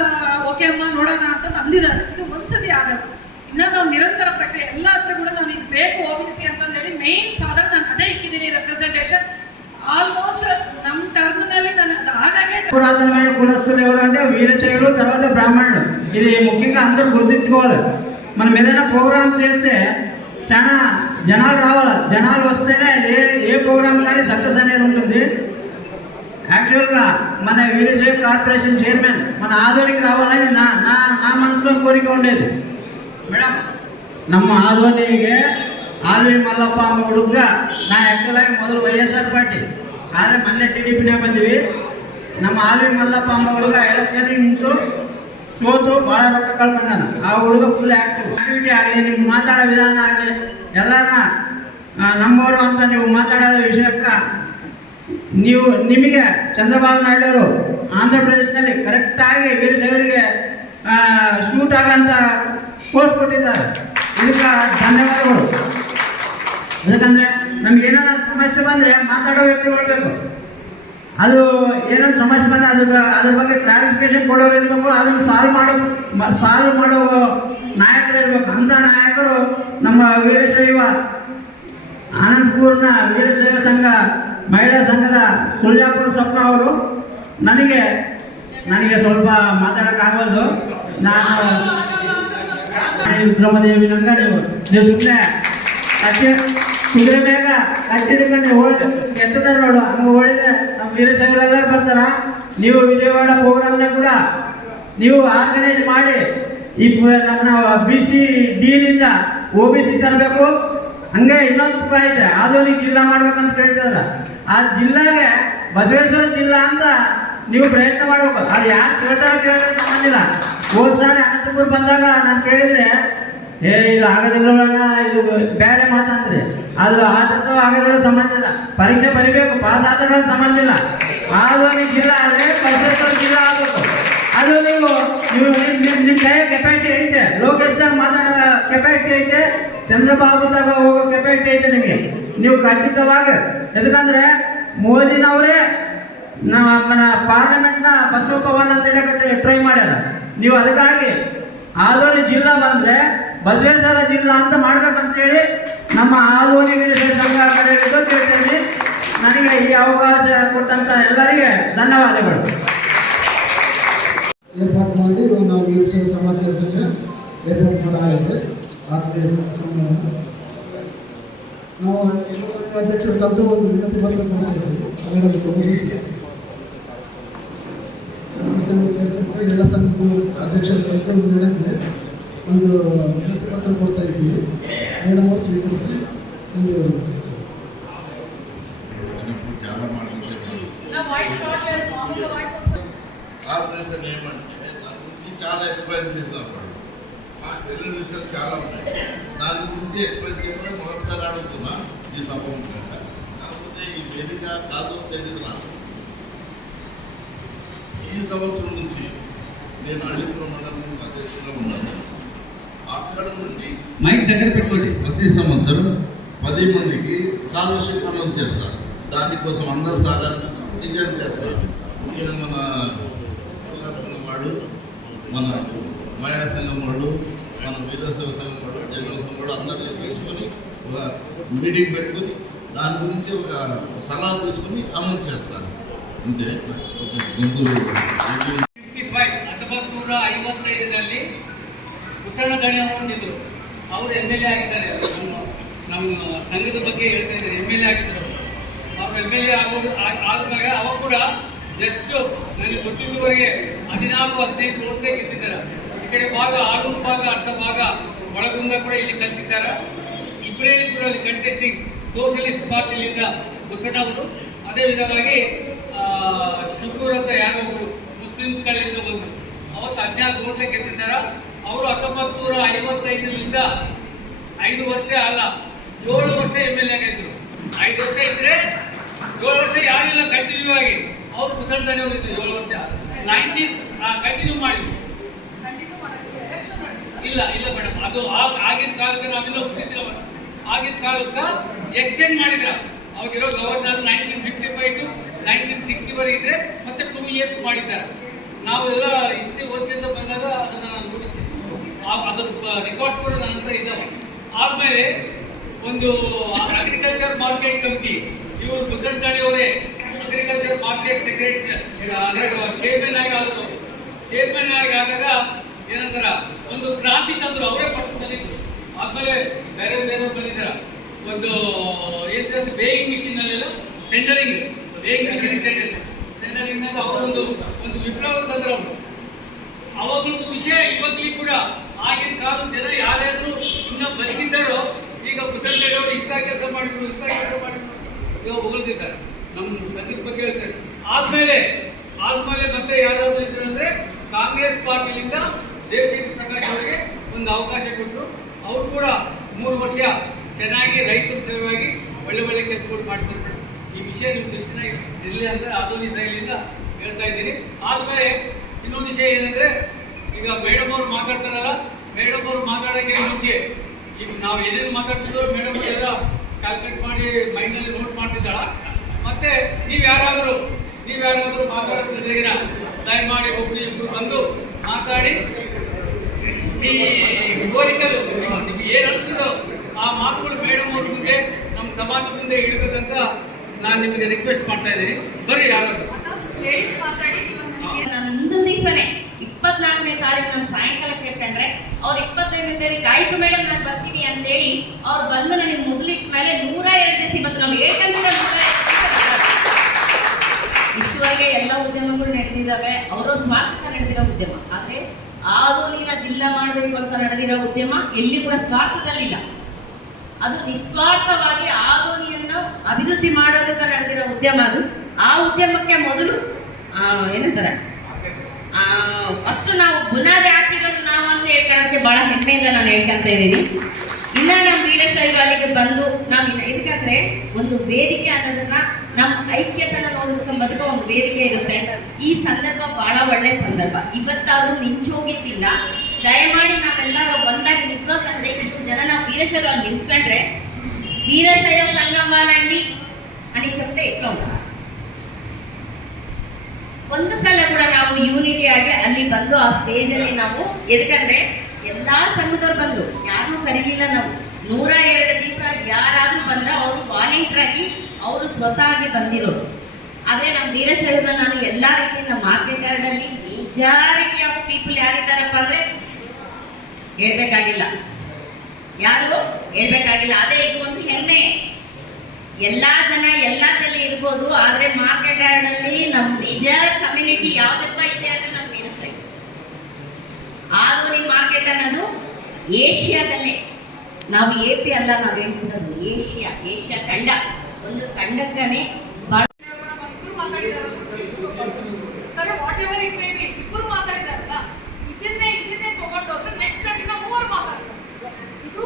ಓಕೆ ಅಮ್ಮ ನೋಡೋಣ ಅಂತ ಅಂದಿದ್ದಾರೆ. ಇದು ಒಂದ್ಸತಿ ಆಗಲ್ಲ, ಇನ್ನು ನಾವು ನಿರಂತರ ಪ್ರಕ್ರಿಯೆ ಎಲ್ಲ ಹತ್ರ ಕೂಡ ನಾನು ಇದು ಬೇಕು OBC ಅಂತಂದೇಳಿ ಮೇನ್ ಸಾಧನ ನಾನು ಅದೇ ಇಕ್ಕಿದ್ದೀನಿ ರೆಪ್ರೆಸೆಂಟೇಷನ್. ఆల్మోస్ట్ ನಮ್ಮ టర్మినల్ అలాగే పురాతనమైన కులస్తులు ఎవరు అంటే వీరశైవులు, తర్వాత బ్రాహ్మణులు. ఇది ముఖ్యంగా అందరూ గుర్తుంచుకోవాలి. మనం ఏదైనా ప్రోగ్రామ్ చేస్తే చాలా జనాలు రావాలి. జనాలు వస్తేనే ఏ ప్రోగ్రామ్ కానీ సక్సెస్ అనేది ఉంటుంది. యాక్చువల్గా మన వీరశైవ కార్పొరేషన్ చైర్మన్ మన ఆదోనికి రావాలని నా మనసులో కోరిక ఉండేది. ಮೇಡಮ್ ನಮ್ಮ ಆಧ್ವನಿಗೆ ಆಲ್ವಿ ಮಲ್ಲಪ್ಪ ಎಂಬ ಹುಡುಗ ನಾನು ಆ್ಯಕ್ಚುಲಾಗಿ ಮೊದಲು YSR ಪಾರ್ಟಿ ಆದರೆ ಮೊನ್ನೆ TDPನೇ ಬಂದೀವಿ. ನಮ್ಮ ಆಲ್ವಿ ಮಲ್ಲಪ್ಪ ಎಂಬ ಹುಡುಗ ಎಲೆಕ್ಷನ್ ನಿಂತು ಸೋತು ಭಾಳ ರೊಕ್ಕ ಕಳ್ಕೊಂಡಾನ. ಆ ಹುಡುಗ ಫುಲ್ ಆ್ಯಕ್ಟಿವಿಟಿ ಆಗಲಿ, ನಿಮ್ಮ ಮಾತಾಡೋ ವಿಧಾನ ಆಗಲಿ ಎಲ್ಲರನ್ನ ನಮ್ಮವರು ಅಂತ ನೀವು ಮಾತಾಡೋ ವಿಷಯಕ್ಕೆ ನಿಮಗೆ ಚಂದ್ರಬಾಬು ನಾಯ್ಡು ಅವರು ಆಂಧ್ರ ಪ್ರದೇಶದಲ್ಲಿ ಕರೆಕ್ಟಾಗಿ ವೀರಶೈವರಿಗೆ ಶೂಟ್ ಆಗೋಂಥ ಪೋಸ್ಟ್ ಕೊಟ್ಟಿದ್ದಾರೆ. ಇದಕ್ಕೆ ಧನ್ಯವಾದಗಳು. ಯಾಕಂದರೆ ನಮ್ಗೆ ಏನಾರ ಸಮಸ್ಯೆ ಬಂದರೆ ಮಾತಾಡೋ ವ್ಯಕ್ತಿಗಳು ಬೇಕು. ಅದು ಏನಾದ್ರು ಸಮಸ್ಯೆ ಬಂದರೆ ಅದ್ರ ಬಗ್ಗೆ ಕ್ಲಾರಿಫಿಕೇಶನ್ ಕೊಡೋರು ಇರಬೇಕು, ಅದನ್ನು ಸಾಲ್ವ್ ಮಾಡೋ ನಾಯಕರು ಇರಬೇಕು. ಅಂಥ ನಾಯಕರು ನಮ್ಮ ವೀರಶೈವ ಅನಂತಪುರ್ನ ವೀರಶೈವ ಸಂಘ ಮಹಿಳಾ ಸಂಘದ ತುಳಜಾಪುರ ಸ್ವಪ್ನ ಅವರು. ನನಗೆ ಸ್ವಲ್ಪ ಮಾತಾಡೋಕ್ಕಾಗಬಾರ್ದು. ನಾನು ರುದ್ರಮದೇವಿ ನಂಗ ನೀವು ಸುಮ್ಮನೆ ಕುದುರೆ ಬೇಗ ಕಟ್ಟಿಡ್ಕೊಂಡು ಎತ್ತದಾರ ನೋಡು, ಹಂಗೆ ಓಡಿದ್ರೆ ನಮ್ಮ ವೀರಶೈವರೆಲ್ಲರೂ ಬರ್ತಾರ. ನೀವು ವಿಜಯವಾಡ ಪ್ರೋಗ್ರಾಮ್ನ ಕೂಡ ನೀವು ಆರ್ಗನೈಸ್ ಮಾಡಿ ಈ ನಮ್ಮ BC Dನಿಂದ OBC ತರಬೇಕು. ಹಂಗೆ ಇನ್ನೊಂದು ಐತೆ, ಆಧುನಿಕ ಜಿಲ್ಲಾ ಮಾಡ್ಬೇಕಂತ ಕೇಳ್ತಿದಾರೆ. ಆ ಜಿಲ್ಲಾಗೆ ಬಸವೇಶ್ವರ ಜಿಲ್ಲಾ ಅಂತ ನೀವು ಪ್ರಯತ್ನ ಮಾಡಬೇಕು. ಅದು ಯಾರು ಕೇಳ್ತಾರೋ ಕೇಳಿದ್ರೆ ಸಂಬಂಧಿಲ್ಲ. ಹೋದ ಸಾರಿ ಅನಂತಪುರ ಬಂದಾಗ ನಾನು ಕೇಳಿದರೆ ಇದು ಆಗೋದಿಲ್ಲ ಅಣ್ಣ, ಇದು ಬೇರೆ ಮಾತಂತ್ರಿ. ಅದು ಆದದ್ದು ಆಗೋದಿಲ್ಲ ಸಂಬಂಧ ಇಲ್ಲ. ಪರೀಕ್ಷೆ ಬರಿಬೇಕು, ಪಾಸ್ ಆದ್ರೆ ಸಂಬಂಧ ಇಲ್ಲ. ಆಧುನಿಕ ಜಿಲ್ಲಾ ಆದರೆ ಬಸವೇಶ್ವರ ಜಿಲ್ಲಾ ಆಗಬೇಕು. ಅದು ನೀವು ನಿಮ್ಮ ಕೈ ಕೆಪಾಸಿಟಿ ಐತೆ, ಲೋಕೇಶ್ದಾಗ ಮಾತಾಡೋ ಕೆಪಾಸಿಟಿ ಐತೆ, ಚಂದ್ರಬಾಬುದಾಗ ಹೋಗೋ ಕೆಪಾಸಿಟಿ ಐತೆ ನಿಮಗೆ. ನೀವು ಖಂಡಿತವಾಗಿ, ಯಾಕಂದರೆ ಮೋದಿನವರೇ ನಮ್ಮ ಪಾರ್ಲಿಮೆಂಟ್ನ ಬಸವ ಭವನ ಅಂತ ಹೇಳಕ್ಕೆ ಟ್ರೈ ಮಾಡ್ಯಾರ. ನೀವು ಅದಕ್ಕಾಗಿ ಆದೋನಿ ಜಿಲ್ಲಾ ಬಂದರೆ ಬಸವೇಶ್ವರ ಜಿಲ್ಲಾ ಅಂತ ಮಾಡ್ಬೇಕಂತೇಳಿ ನಮ್ಮ ಆದೋನಿ ವೀರಶೈವ ಸಂಘ ಕಡೆಯಿಂದ ಕೇಳ್ತೀನಿ. ನನಗೆ ಈ ಅವಕಾಶ ಕೊಟ್ಟಂಥ ಎಲ್ಲರಿಗೆ ಧನ್ಯವಾದಗಳು. ಏರ್ಪಾಟ್ ಮಾಡಿ ನಾವು ವೀರಶೈವ ಸಮಾಜ ಸೇವಾ ಸಂಘ ಏರ್ಪಾಟ್ ಮಾಡಲಾಗಿದೆ. ಆತ್ಮೀಯ ನಾವು ಅಧ್ಯಕ್ಷರ ಕರೆದು ಒಂದು ವಿನಂತಿ ಪತ್ರ ಕೊಟ್ಟಿದ್ದೀವಿ. ಅದರಲ್ಲಿ ಪ್ರವೇಶಿಸಿ ಎಲ್ಲ ಸಂಘದ ಅಧ್ಯಕ್ಷರ ಕರೆದು ಮೇಡಮ್ಗೆ ಒಂದು ವಿನಂತಿ ಪತ್ರ ಕೊಡ್ತಾ ಇದ್ದೀವಿ. ಮೇಡಮ್ ಅವರು ಸ್ವೀಕರಿಸಿ ಒಂದು ఆర్గనైజేషన్ ఏమంటే దాని గురించి చాలా ఎక్స్ప్లెయిన్ చేసినప్పుడు తెలుగు విషయాలు చాలా ఉన్నాయి. దాని గురించి ఎక్స్ప్లెయిన్ చేయడం మొదటిసారి అడుగుతున్నా ఈ సభ ముఖ్యంగా. కాకపోతే ఈ వేదిక కాదు తెలియదు నాకు. ఈ సంవత్సరం నుంచి నేను అల్లిపురం మండలం అధ్యక్షులుగా ఉన్నాను. అక్కడ నుండి మైక్ దగ్గర పెట్టుకోండి. ప్రతి సంవత్సరం 10 మందికి స్కాలర్షిప్ అనౌన్స్ చేస్తారు. దానికోసం అందరు సహకారం డిజైన్ చేస్తారు. ముఖ్యంగా మన సంఘం వాడు, మన మహిళా సంఘం వాడు, మన వీరశైవ సంఘం వాడు, జగన్ సంఘం వాడు అందరినీ పిలుచుకొని ఒక మీటింగ్ పెట్టుకొని దాని గురించి ఒక సలహా తీసుకొని అమలు చేస్తారు. అంతే. ಹತ್ತೊಂಬತ್ತು 55ರಲ್ಲಿ ಕುಸರಣ ದಣಿಯವರು ಬಂದಿದ್ರು. ಅವರು MLA ಆಗಿದ್ದಾರೆ. ನಮ್ಮ ಸಂಘದ ಬಗ್ಗೆ ಹೇಳ್ತಾ ಇದ್ದಾರೆ. MLA ಆಗಿದ್ದರು. ಅವರು MLA ಆದಾಗ ಅವರು ಕೂಡ ಜಸ್ಟ್ ನನಗೆ ಗೊತ್ತಿದ್ದವರೆಗೆ 14-15 ಓಟ್ಲೆ ಗೆದ್ದಿದ್ದಾರೆ. ಈ ಕಡೆ ಭಾಗ ಆಲೂರು ಭಾಗ, ಅರ್ಧ ಭಾಗ ಒಳಗುಂದ ಕೂಡ ಇಲ್ಲಿ ಕಲಿಸಿದ್ದಾರೆ. ಇಬ್ಬರಲ್ಲಿ ಕಂಟೆಸ್ಟಿಂಗ್ ಸೋಷಿಯಲಿಸ್ಟ್ ಪಾರ್ಟಿಲಿಂದ ಬಸವಣ್ಣವರು, ಅದೇ ವಿಧವಾಗಿ ಶುಕ್ರೂರ್ ಅಂತ ಯಾರೋ ಒಬ್ಬರು ಮುಸ್ಲಿಮ್ಸ್ಗಳಿಂದ ಬಂದು ಅವತ್ತು 14 ಓಟ್ಲೆ ಗೆದ್ದಿದ್ದಾರೆ. ಅವರು 1955ರಿಂದ 5 ವರ್ಷ ಅಲ್ಲ 7 ವರ್ಷ MLA ಆಗಿದ್ರು. 5 ವರ್ಷ ಇದ್ರೆ 7 ವರ್ಷ ಯಾರಿಲ್ಲ ಕಂಟಿನ್ಯೂ ಆಗಿ. ಅವರು ಬಸವಣ್ಣವರು ಇದ್ರು 7 ವರ್ಷ. 19 ಕಂಟಿನ್ಯೂ ಮಾಡಿದ್ರು. ಇಲ್ಲ ಮೇಡಮ್, ಅದು ಆಗಿನ ಕಾಲಕ್ಕೆ ನಾವೆಲ್ಲ ಹುಟ್ಟಿದ್ದಿಲ್ಲ ಮೇಡಮ್. ಆಗಿನ ಕಾಲಕ್ಕೆ ಎಕ್ಸ್ಟೆಂಡ್ ಮಾಡಿದ್ರ. ಅವಾಗಿರೋ ಗವರ್ನರ್ 1955 to 1960 ಇದ್ರೆ ಮತ್ತೆ 2 ಇಯರ್ಸ್ ಮಾಡಿದ್ದಾರೆ. ನಾವೆಲ್ಲ ಹಿಸ್ಟ್ರಿ ಓದ್ತಿಂದ ಬಂದಾಗ ಅದನ್ನು ನಾನು ನೋಡಿದ್ದೀನಿ. ಅದ್ರ ರೆಕಾರ್ಡ್ಸ್ ಕೂಡ ನನ್ನ ಹತ್ರ ಇದ್ದಾವೆ. ಆದಮೇಲೆ ಒಂದು ಅಗ್ರಿಕಲ್ಚರ್ ಮಾರ್ಕೆಟ್ ಕಮಿಟಿ, ಇವರು ಬಸವಣ್ಣವರೇ ಅಗ್ರಿಕಲ್ಚರ್ ಮಾರ್ಕೆಟ್ ಸೆಕ್ರೆಟರಿ ಚೇರ್ಮನ್ ಆಗಿ ಆದರು. ಚೇರ್ಮನ್ ಆಗಿ ಆದಾಗ ಏನಂತಾರ ಒಂದು ಕ್ರಾಂತಿ ತಂದರು. ಅವರೇ ಫಸ್ಟ್ ತಂದಿದ್ರು. ಆದಮೇಲೆ ಬೇರೆ ಬಂದಿದ್ದಾರೆ. ಒಂದು ಏನು ವೇಯಿಂಗ್ ಮಿಷಿನಲ್ಲೆಲ್ಲ ಟೆಂಡರಿಂಗ್, ವೇಯಿಂಗ್ ಮಿಷಿನ್ ಟೆಂಡರಿಂಗ್ನಾಗ ಅವರು ಒಂದು ವಿಪ್ಲವ ತಂದ್ರು. ಅವರು ಅವಾಗಲೂ ವಿಷಯ ಇವಾಗಲೂ ಕೂಡ ಆಗಿನ ಕಾಲದ ಜನ ಯಾರಾದರೂ ಇನ್ನೂ ಬದುಕಿದ್ದಾರೋ ಈಗ ಕುಸಂಜೆಯವರು ಇಂಥ ಕೆಲಸ ಮಾಡಿದ್ರು ಈಗ ಹೊಗಳ್ತಿದ್ದಾರೆ. ನಮ್ಮ ಸಂಘದ ಬಗ್ಗೆ ಹೇಳ್ತಾರೆ. ಆದ್ಮೇಲೆ ಮತ್ತೆ ಯಾರಾದರೂ ಇದ್ರು ಅಂದರೆ ಕಾಂಗ್ರೆಸ್ ಪಾರ್ಟಿಯಿಂದ ದೇವಶಂಕರ್ ಪ್ರಕಾಶ್ ಅವರಿಗೆ ಒಂದು ಅವಕಾಶ ಕೊಟ್ಟರು. ಅವರು ಕೂಡ 3 ವರ್ಷ ಚೆನ್ನಾಗಿ ರೈತರ ಸೇವೆಯಾಗಿ ಒಳ್ಳೆ ಕೆಲಸಗಳು ಮಾಡ್ಕೊಂಡ್ರು. ಈ ವಿಷಯ ನಿಮ್ಮ ದೃಷ್ಟಿನ ಇರಲಿ ಅಂದರೆ ಆಧುನಿಕ ಶೈಲಿಯಿಂದ ಹೇಳ್ತಾ ಇದ್ದೀನಿ. ಆದಮೇಲೆ ಇನ್ನೊಂದು ವಿಷಯ ಏನಂದರೆ, ಈಗ ಮೇಡಮ್ ಅವರು ಮಾತಾಡ್ತಾರಲ್ಲ, ಮೇಡಮ್ ಅವರು ಮಾತಾಡೋಕ್ಕೆ ಮುಂಚೆ ಈಗ ನಾವು ಏನೇನು ಮಾತಾಡ್ತಿದ್ದೋ ಮೇಡಮ್ ಎಲ್ಲ ಕ್ಯಾಲ್ಕುಲೇಟ್ ಮಾಡಿ ಮೈಂಡಲ್ಲಿ ನೋಟ್ ಮಾಡ್ತಿದ್ದಾಳ. ಮತ್ತು ನೀವು ಯಾರಾದರೂ ಮಾತಾಡೋದ್ರಿಗಿನ ದಯಮಾಡಿ ಒಬ್ಬರು ಇಬ್ಬರು ಬಂದು ಮಾತಾಡಿ ಈ ವಿವರಿಕಲು ನಿಮ್ಗೆ ಏನು ಅನಿಸ್ತದೋ ಆ ಮಾತುಗಳು ಮೇಡಮ್ ಅವ್ರ ಮುಂದೆ ನಮ್ಮ ಸಮಾಜ ಮುಂದೆ ಇಡಬೇಕಂತ ನಾನು ನಿಮಗೆ ರಿಕ್ವೆಸ್ಟ್ ಮಾಡ್ತಾ ಇದ್ದೀನಿ. ಬರ್ರಿ ಯಾರಾದ್ರು ಲೇಡೀಸ್ ಮಾತಾಡಿ. ನಾನು ಒಂದು ದಿವಸನೇ 24ನೇ ತಾರೀಕು ನಾನು ಸಾಯಂಕಾಲ ಕೇಳ್ಕೊಂಡ್ರೆ ಅವ್ರು 25ನೇ ತಾರೀಕು ಆಯ್ತು ಮೇಡಮ್ ನಾನು ಬರ್ತೀವಿ ಅಂತೇಳಿ ಅವ್ರು ಬಂದು ನನಗೆ ಮೊದಲಿಟ್ಟ ಮೇಲೆ 102 ದಿವಸ ಇವತ್ತು ನಾವು ಏಕಂದ್ರೆ ಇಷ್ಟುವರೆಗೆ ಎಲ್ಲ ಉದ್ಯಮಗಳು ನಡೆದಿದ್ದಾವೆ. ಅವರ ಸ್ವಾರ್ಥ ನಡೆದಿರೋ ಉದ್ಯಮ. ಆದರೆ ಆಧುನಿಕ ಜಿಲ್ಲಾ ಮಾಡಬೇಕು ಅಂತ ನಡೆದಿರೋ ಉದ್ಯಮ ಎಲ್ಲಿ ಕೂಡ ಸ್ವಾರ್ಥದಲ್ಲಿಲ್ಲ. ಅದು ನಿಸ್ವಾರ್ಥವಾಗಿ ಆಧುನಿಯನ್ನು ಅಭಿವೃದ್ಧಿ ಮಾಡೋದಕ್ಕೆ ನಡೆದಿರೋ ಉದ್ಯಮ ಅದು. ಆ ಉದ್ಯಮಕ್ಕೆ ಮೊದಲು ಏನಂತಾರೆ ಫಸ್ಟ್ ನಾವು ಬುನಾದಿ ಹಾಕಿರೋದು ನಾವು ಅಂತ ಹೇಳ್ಕೊಳ್ಳೋದಕ್ಕೆ ಬಹಳ ಹೆಮ್ಮೆಯಿಂದ ನಾನು ಹೇಳ್ಕೊಂತ ಇದ್ದೀನಿ. ಇನ್ನ ನಮ್ಮ ವೀರಶೈವ ಅಲ್ಲಿಗೆ ಬಂದು ನಾವು ಇದಕ್ಕಾದ್ರೆ ಒಂದು ವೇದಿಕೆ ಅನ್ನೋದನ್ನ ನಮ್ಮ ಐಕ್ಯತನ ನೋಡಿಸ್ಕೊಂಬದಕ್ಕೆ ಒಂದು ವೇದಿಕೆ ಇರುತ್ತೆ. ಈ ಸಂದರ್ಭ ಬಹಳ ಒಳ್ಳೆ ಸಂದರ್ಭ. ಇವತ್ತಾದ್ರೂ ನಿಂಚೋಗಿದ್ದಿಲ್ಲ. ದಯಮಾಡಿ ನಾವೆಲ್ಲರೂ ಒಂದಾಗಿ ನಿಂತ್ಕೊಂಡ್ರೆ ಇಷ್ಟು ಜನ ನಾವು ವೀರಶೈವ ಅಲ್ಲಿ ನಿಂತ್ಕೊಂಡ್ರೆ ವೀರಶೈವ ಸಂಗಮಾಲಂಡಿ అని చెప్తే ఎట్లా ఉంటుంది. ಒಂದು ಸಲ ಕೂಡ ನಾವು ಯೂನಿಟಿ ಆಗಿ ಅಲ್ಲಿ ಬಂದು ಆ ಸ್ಟೇಜಲ್ಲಿ ನಾವು ಎದಕಂದ್ರೆ ಎಲ್ಲಾ ಸಂಘದವ್ರು ಬಂದ್ರು, ಯಾರನ್ನೂ ಕರೀಲಿಲ್ಲ ನಾವು. 102 ದಿವಸ ಯಾರಾದ್ರೂ ಬಂದ್ರೆ ಅವರು ವಾಲಂಟಿಯರ್ ಆಗಿ ಅವರು ಸ್ವತಃ ಆಗಿ ಬಂದಿರೋದು. ಆದರೆ ನಮ್ಮ ವೀರಶೈವನ ನಾನು ಎಲ್ಲ ರೀತಿಯಿಂದ ಮಾರ್ಕೆಟ್ ಯಾರ್ಡಲ್ಲಿ ಮೆಜಾರಿಟಿ ಆಫ್ ಪೀಪಲ್ ಯಾರಿದ್ದಾರಪ್ಪ ಅಂದರೆ ಹೇಳ್ಬೇಕಾಗಿಲ್ಲ, ಯಾರು ಹೇಳ್ಬೇಕಾಗಿಲ್ಲ. ಅದೇ ಇದು ಒಂದು ಹೆಮ್ಮೆ. ಎಲ್ಲಾ ಜನ ಎಲ್ಲದಲ್ಲಿ ಇರ್ಬೋದು, ಆದರೆ ಮಾರ್ಕೆಟ್ ಯಾರ್ಡಲ್ಲಿ ನಮ್ಮ ಮೇಜರ್ ಕಮ್ಯುನಿಟಿ ಯಾವುದಪ್ಪ ಇದೆ ಅಂದರೆ ನಮ್ಮ ವೀರಶೈವ. ಆಧುನಿಕ ಮಾರ್ಕೆಟ್ ಅನ್ನೋದು ಏಷ್ಯಾದಲ್ಲೇ, ನಾವು AP ಅಲ್ಲ ನಾವು ಹೇಳ್ತಿರೋದು ಏಷ್ಯಾ ಖಂಡ. ಒಂದು ಖಂಡಕ್ಕನೇ ಭಾಳ sir what ever it may be ಇಬ್ಬರು ಮಾತಾಡಿದಾರಲ್ಲ, ಇದನ್ನೇ ತಗೊಂಡೋದ್ರೆ ನೆಕ್ಸ್ಟ್ ಆಗಿನ 3 ಮಾತಾಡ್ತಾರೆ. ಇದು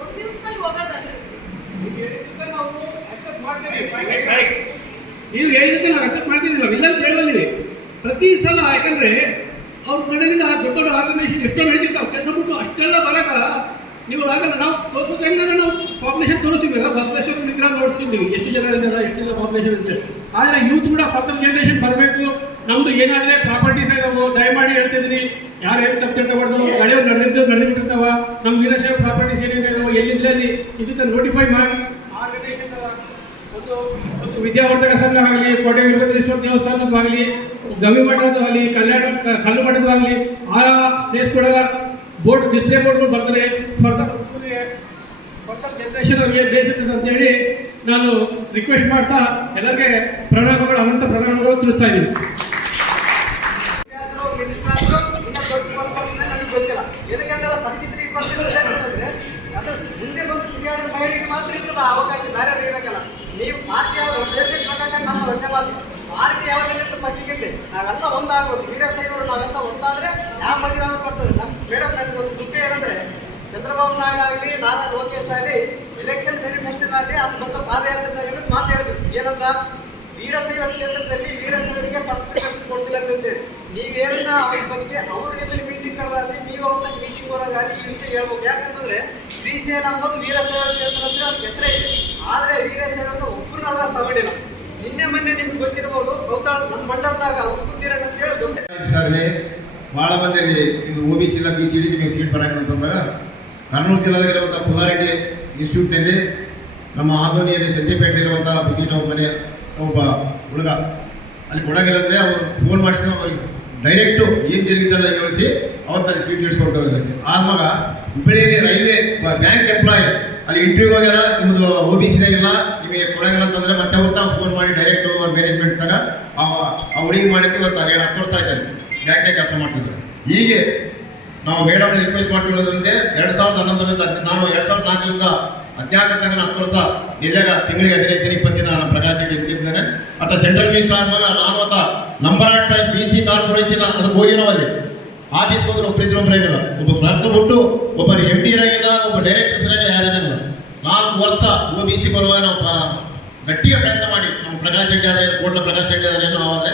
ಒಂದು ದಿವಸದಲ್ಲಿ ಹೋಗೋದಲ್ಲ. ನೀವು ಹೇಳಿದಕ್ಕೆ ನಾವು ಅಕ್ಸೆಪ್ಟ್ ಮಾಡ್ತಿದ್ದಿಲ್ಲ, ಇಲ್ಲ ಅಂತ ಹೇಳಲಿದ್ದೀವಿ ಪ್ರತಿ ಸಲ. ಯಾಕಂದ್ರೆ ಅವ್ರ ಕಡೆಯಿಂದ ದೊಡ್ಡ ಆರ್ಗನೈಸೇಷನ್ ಎಷ್ಟೋ ನಡೆದಿರ್ತಾವೆ, ಕೆಲಸ ಬಿಟ್ಟು ಅಷ್ಟೆಲ್ಲ ಬರಕ ನೀವು ಆಗಲ್ಲ. ನಾವು ತೋರಿಸೋ ಟೈಮ್ನಾಗ ನಾವು ಪಾಪ್ಯುಲೇಷನ್ ತೋರಿಸ್ತೀವಿ, ಬಸವೇಶ್ವರ ವಿಗ್ರಹ ನೋಡಿಸ್ತೀವಿ ಎಷ್ಟು ಜನ ಇದ್ದಾರೆ, ಎಷ್ಟೆಲ್ಲ ಪಾಪ್ಯುಲೇಷನ್ ಇದೆ. ಆದರೆ ಯೂತ್ ಕೂಡ ಫರ್ದರ್ ಜನರೇಷನ್ ಬರಬೇಕು. ನಮ್ದು ಏನಾದರೆ ಪ್ರಾಪರ್ಟೀಸ್ ಇದಾವೆ, ದಯಮಾಡಿ ಹೇಳ್ತಿದ್ದೀನಿ, ಯಾರು ಹೇಳಿ ತಪ್ಪು ತಿಳ್ಕೊಬಾರ್ದು. ಗಾಡಿಯವ್ರು ನಡೆದಿರ್ತಾವ. ನಮ್ಮ ವೀರಶೈವ ಪ್ರಾಪರ್ಟೀಸ್ ಏನಿದೆ ಎಲ್ಲಿದ್ರೆ ಅಲ್ಲಿ ಇದಕ್ಕೆ ನೋಟಿಫೈ ಮಾಡಿ ಆರ್ಗನೈಸೇಷನ್ ಒಂದು ವಿದ್ಯಾವರ್ಧಕ ಸಂಘ ಆಗಲಿ, ಕೋಟೆ ವೀರಭದ್ರೇಶ್ವರ ದೇವಸ್ಥಾನದಾಗಲಿ, ಗವಿಮಠದಾಗಲಿ, ಕಲ್ಲು ಮಠದಾಗಲಿ ಆ ಪ್ಲೇಸ್ಗಳೆಲ್ಲ ಬೋರ್ಡ್ ಡಿಸ್ಪ್ಲೇ ಬೋರ್ಡ್ಗಳು ಬರ್ತಾರೆ. ಫರ್ದರ್ ಜನರೇಷನ್ ಅವ್ರಿಗೆ ಬೇಸಿರ್ತದೆ ಅಂತೇಳಿ ನಾನು ರಿಕ್ವೆಸ್ಟ್ ಮಾಡ್ತಾ ಎಲ್ಲರಿಗೆ ಪ್ರಣಾಮಗಳು, ಅನಂತ ಪ್ರಣಾಮಗಳು ತಿಳಿಸ್ತಾ ಇದ್ದೀನಿ. ಗೊತ್ತಿಲ್ಲ ಏನಕ್ಕೆ 33% ಅದು ಮುಂದೆ ಬಂದು ಕ್ರಿಯಾದ ಮಹಿಳೆಗೆ ಮಾತ್ರ ಇರ್ತದ ಅವಕಾಶ, ಬೇರೆ ಇರೋಕ್ಕಲ್ಲ. ನೀವು ಪಾರ್ಟಿ ಯಾವುದು ದೇಶಕ್ಕೆ ಪ್ರಕಾಶ ನಮ್ಮ ಧನ್ಯವಾದ. ಪಾರ್ಟಿ ಯಾವುದರಲ್ಲಿ ಪಟ್ಟಿಗಿರಲಿ, ನಾವೆಲ್ಲ ಒಂದಾಗಬೇಕು. ವೀರಶೈವರು ನಾವೆಲ್ಲ ಒಂದಾದ್ರೆ ಯಾವ ಮದುವೆ ಆದ್ರೂ ಬರ್ತದೆ. ನಮ್ಮ ಮೇಡಮ್ ನನಗೆ ಒಂದು ದುಃಖ ಏನಂದ್ರೆ, ಚಂದ್ರಬಾಬು ನಾಯ್ಡು ಆಗಲಿ, ನಾರಾ ಲೋಕೇಶ್ ಆಗಲಿ, ಎಲೆಕ್ಷನ್ ಮ್ಯಾನಿಫೆಸ್ಟೋನಲ್ಲಿ ಅದು ಬಂದ ಪಾದಯಾತ್ರೆದಾಗ ಮಾತು ಹೇಳಿದ್ರು. ಏನಂತ, ವೀರಶೈವ ಕ್ಷೇತ್ರದಲ್ಲಿ ವೀರಶೈವರಿಗೆ ಫಸ್ಟ್ ಪ್ರಿಫರೆನ್ಸ್ ಕೊಡ್ತಿಲ್ಲ ಅಂತೇಳಿ. ನೀವೇನ ಅವ್ರ ಬಗ್ಗೆ ಅವ್ರ ನಿಮ್ಮಲ್ಲಿ ಮೀಟಿಂಗ್ ಕರೆದಾಗಲಿ, ನೀವು ಅವ್ರನ್ನ ಮೀಟಿಂಗ್ ಹೋದಾಗಲಿ ಈ ವಿಷಯ ಹೇಳ್ಬೇಕು. ಯಾಕಂತಂದ್ರೆ ಶ್ರೀಶೈಲ ಅಂಬೋದು ವೀರಶೈವ ಕ್ಷೇತ್ರ ಅಂದ್ರೆ ಅದಕ್ಕೆ ಹೆಸರೇ ಇದೆ. ಆದರೆ ವೀರಶೈವನ ಒಬ್ಬರನ್ನ ತಗೊಂಡಿಲ್ಲ. ನಿನ್ನೆ ಮೊನ್ನೆ ನಿಮ್ಗೆ ಗೊತ್ತಿರ್ಬೋದು, ಗೌತಾಳ ನಮ್ಮ ಮಂಡಲದಾಗ ಉಕ್ಕುತ್ತೀರಣ್ಣ ಅಂತ ಹೇಳಿ ಭಾಳ ಮಂದಿ ಇದು OBC ಇಲ್ಲ BCD ನಿಮಗೆ ಸೀಟ್ ಬರೋಕ್ಕಂತಂದ್ರೆ ಕರ್ನೂಲು ಜಿಲ್ಲೆಯಲ್ಲಿರುವಂಥ ಪುಲಾರೆಡ್ಡಿ ಇನ್ಸ್ಟಿಟ್ಯೂಟ್ನಲ್ಲಿ ನಮ್ಮ ಆಧೋನಿಯಲ್ಲಿ ಸಂಜೆಪೇಟೆ ಇರುವಂಥ ಬುದ್ಧಿನ ಮನೆ ಒಬ್ಬ ಹುಡುಗ ಅಲ್ಲಿ ಕೊಡಗಿಲ್ಲಂದರೆ ಅವರು ಫೋನ್ ಮಾಡಿಸಿ ಅವ್ರಿಗೆ ಡೈರೆಕ್ಟು ಏನು ಜರುಗಿದ್ದಲ್ಲ ಕಳಿಸಿ ಅವತ್ತಲ್ಲಿ ಸೀಟ್ ಇಳಿಸ್ಕೊಟ್ಟು ಹೋಗುತ್ತೆ. ಆವಾಗ ಹುಬ್ಬಳ್ಳಿಯಲ್ಲಿ ರೈಲ್ವೆ ಬ್ಯಾಂಕ್ ಎಂಪ್ಲಾಯ್ ಅಲ್ಲಿ ಇಂಟರ್ವ್ಯೂ ಹೋಗ್ಯಾರ, ನಿಮ್ಮದು OBCದಾಗಿಲ್ಲ, ನಿಮಗೆ ಕೊಡಗಿಲ್ಲ ಅಂತಂದರೆ ಮತ್ತೆ ಅವ್ರು ಫೋನ್ ಮಾಡಿ ಡೈರೆಕ್ಟು ಅವ್ರ ಮ್ಯಾನೇಜ್ಮೆಂಟ್ ತಗ ಆ ಹುಡುಗಿ ಮಾಡಿದ್ದು ಇವತ್ತು 10 ವರ್ಷ ಆಯ್ತಾರೆ ಬ್ಯಾಂಕ್ನಾಗ ಕೆಲಸ ಮಾಡ್ತಿದ್ರು. ಹೀಗೆ ನಾವು ಮೇಡಮ್ ರಿಕ್ವೆಸ್ಟ್ ಮಾಡ್ಕೊಳ್ಳೋದ್ರಿಂದ 2011ರಿಂದ ನಾನು 2004ರಿಂದ ಅಧ್ಯಾತ್ಮ ತನಕ 10 ವರ್ಷ ಇಲ್ಲಾಗ ತಿಂಗಳಿಗೆ 15-20 ದಿನ ನಾನು ಪ್ರಕಾಶ್ ರೆಡ್ಡಿ ಇರ್ತಿದ್ದೇನೆ. ಅತ್ತ ಸೆಂಟ್ರಲ್ ಮಿನಿಸ್ಟರ್ ಆದ್ಮೇಲೆ ನಾನು ಅತ್ತ number of time BC corporation ಅದಕ್ಕೆ ಹೋಗಿ ನಾವಲ್ಲಿ ಆಫೀಸ್ಗೆ ಹೋದ್ರೆ ಒಬ್ಬರಿದ್ರು ಇರಂಗಿಲ್ಲ, ಒಬ್ಬ ಕ್ಲರ್ಕ್ ಬಿಟ್ಟು ಒಬ್ಬರು MD ಇರಂಗಿಲ್ಲ, ಒಬ್ಬ ಡೈರೆಕ್ಟರ್ಸ್ ಇರಂಗಿಲ್ಲ, ಯಾರಿರಂಗಿಲ್ಲ. 4 ವರ್ಷ OBC ಬರುವಾಗ ನಾವು ಗಟ್ಟಿಯ ಪ್ರಯತ್ನ ಮಾಡಿ ನಮ್ಮ ಪ್ರಕಾಶ್ ರೆಡ್ಡಿ ಆದರೆ ಕೋಟ್ಲ ಪ್ರಕಾಶ್ ರೆಡ್ಡಿ ಆದರೆ ನಾವು ಅವರೇ